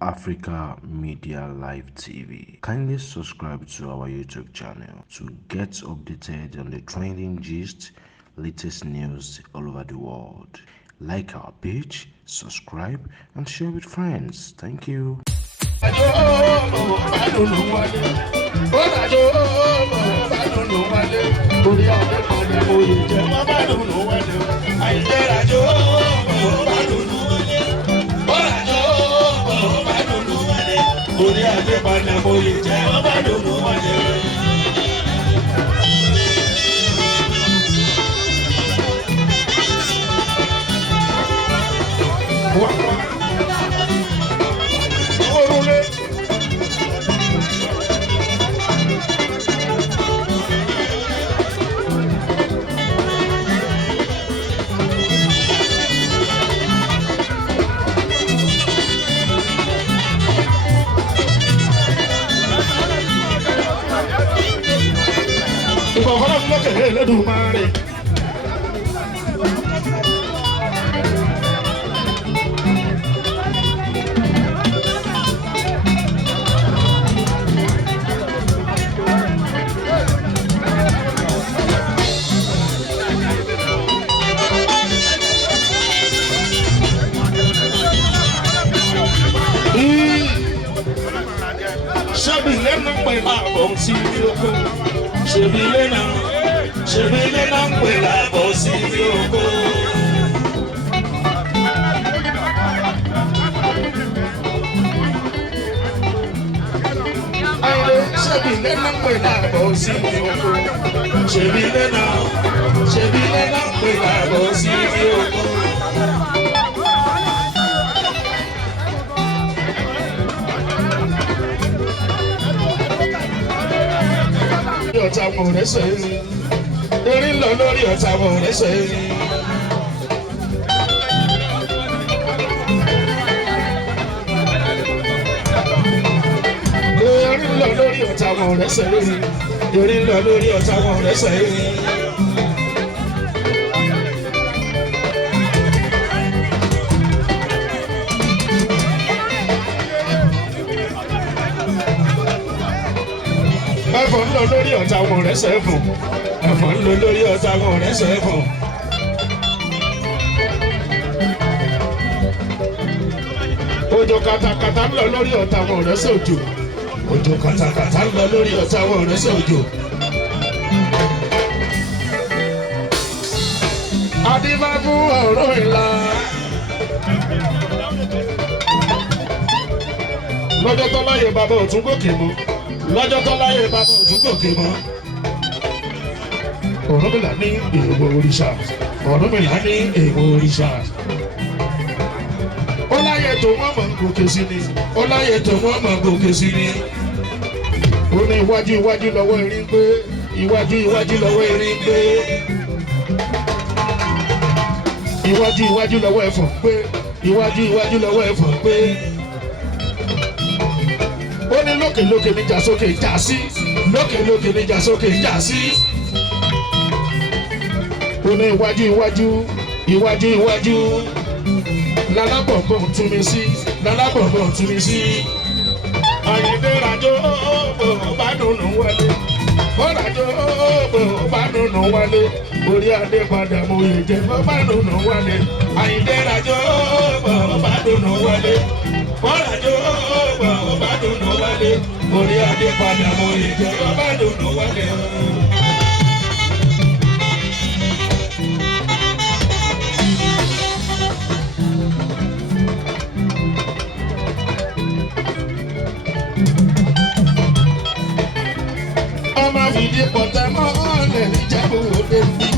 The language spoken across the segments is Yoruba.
Africa Media Live TV. Kindly subscribe to our YouTube channel to get updated on the trending gist, latest news all over the world. Like our page, subscribe, and share with friends. Thank you. Orí adé padà oyè jẹ́ ọba dùnú wọlé. Orúlé. Ìkọ̀kọ́rọ́ mi lókè Elédùmarè. Ṣebí ilé náà ń pè láàbọ̀ sí oko. Ṣebí ilé náà ń pè láàbọ̀ sí oko. Ayé ṣebí ilé náà ń pè láàbọ̀ sí oko. Ṣebí ilé náà ń pè láàbọ̀ sí oko. Ọ̀tá wọn ò rẹ́sẹ̀ rí erin lọ lórí ọ̀tá wọn ò rẹ́sẹ̀ rí. Erin lọ lórí ọ̀tá wọn ò rẹ́sẹ̀ rí erin lọ lórí ọ̀tá wọn ò rẹ́sẹ̀ rí. Ẹ̀fọn ń lọ lórí ọ̀tá wọn rẹ́sẹ̀ fún. Ẹ̀fọn ń lọ lórí ọ̀tá wọn rẹ́sẹ̀ fún. Òjò kàtàkàtà ń lọ lórí ọ̀tá wọn rẹ́sẹ̀ òjò. Òjò kàtàkàtà ń lọ lórí ọ̀tá wọn rẹ́sẹ̀ òjò. Adífá fún ọ̀rọ̀ ìlà. Lọ́jọ́ tó láyé bàbá òtún gòkè mọ́. Lọ́jọ́ tó láyé bàbá òtún gòkè mọ́. Ọ̀rúnmìlà ní èèwọ̀ òrìṣà. Ọ̀rúnmìlà ní èèwọ̀ òrìṣà. Ó láyé tó wọ́n mọ̀ gòkè sí ni. Ó láyé tó wọ́n mọ̀ gòkè sí ni. Ó ní iwájú iwájú lọ́wọ́ erin gbé. Iwájú iwájú lọ́wọ́ erin gbé. Iwájú iwájú lọ́wọ́ ẹ̀fọ̀n gbé. Iwájú iwájú lọ́wọ́ ẹ̀fọ̀n gbé. Ó ní lókè lókè níjà sókè já sí. Lókè lókè níjà sókè já sí. Ó ní iwájú iwájú iwájú iwájú lálábọ̀bọ̀ tún mi sí lálábọ̀bọ̀ tún mi sí. Àyìndé rajó bá dùnú wọlé ó rajó bá dùnú wọlé orí adé padà mo yè jẹ bá dùnú wọlé. Àyìndé rajó bá dùnú wọlé ó rajó bá dùnú wọlé orí adé padà mo yè jẹ bá dùnú wọlé. Ọmọ fìdí pọ̀tẹ́ mọ́ ọ̀lẹ̀ níjẹ̀bú òde mi.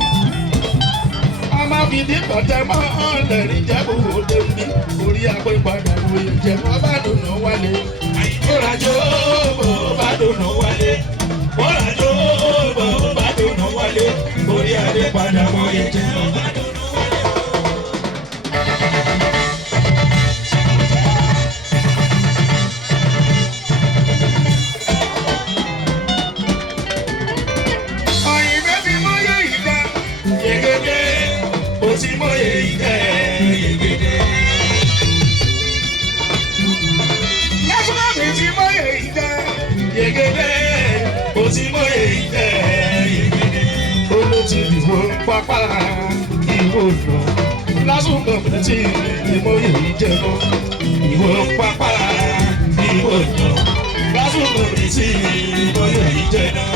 Ọmọ fìdí pọ̀tẹ́ mọ́ ọ̀lẹ̀ níjẹ̀bú òde mi. Orí apẹ́ padà wo ìjẹ̀bú bá dùnú wálé. Ó rajó bá dùnú wálé. Ó rajó bá dùnú wálé. Orí adé padà wo ìjẹ̀bú bá dùnú wálé. pápá ìwòdò lásùkò tí mo yẹ jẹ lọ. Ìwò pápá ìwòdò lásùkò tí mo yẹ jẹ lọ.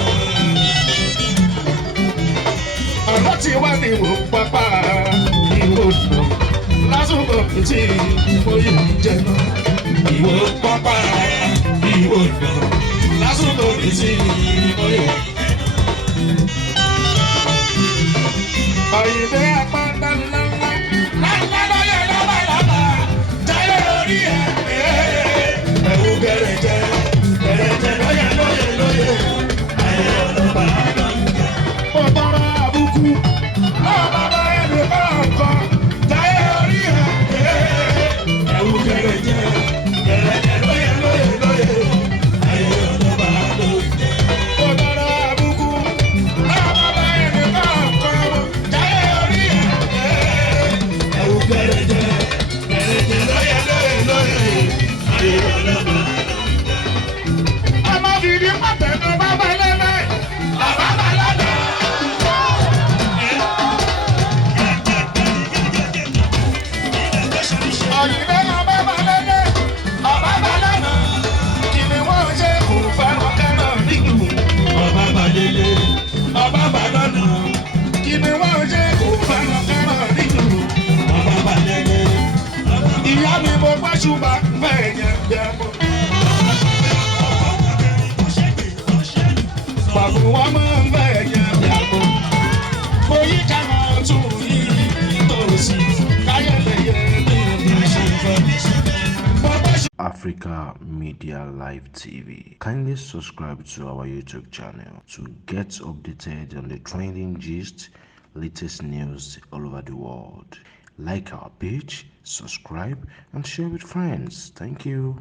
Ọ̀rọ̀ tí wá ní ìwò pápá ìwòdò lásùkò tí mo yẹ jẹ lọ. Ìwò pápá ìwòdò lásùkò tí mo yẹ jẹ lọ. Àyìndé apáta ńláńlá ńláńlá lóye lọ́bàlọ́bà jáyé orí ẹ̀ ẹ̀wù gẹ̀rẹ̀jẹ̀ gẹ̀rẹ̀jẹ̀ lóye lóye lóye ayé ọlọ́ba lọ́nà. Mo tọrọ àbùkù lọ́wọ́ bàbá ẹ̀mí kọ̀ọ̀kan jáyé orí ẹ̀ ẹ̀wù gẹ̀rẹ̀jẹ̀ gẹ̀rẹ̀jẹ̀ lóye lóye lóye ayé ọlọ́ba lọ́nà. Mo tọrọ àbùkù lọ́wọ́ bàbá ẹ̀mí kọ̀ọ̀kan. Ṣùgbọ́n bẹ́ẹ̀ yẹn bẹ́ẹ̀ mọ́. Pàbó wọn máa ń bẹ́ẹ̀ yẹn bẹ́ẹ̀ mọ́. Mo yí ká máa tún yí tòsí káyọ̀lẹ̀yẹ ní ìṣẹ̀fẹ̀. Africa Media Live TV. Kindly subscribe to our YouTube channel to get updated on the trending gist, latest news all over the world. Like our page, subscribe, and share with friends. Thank you.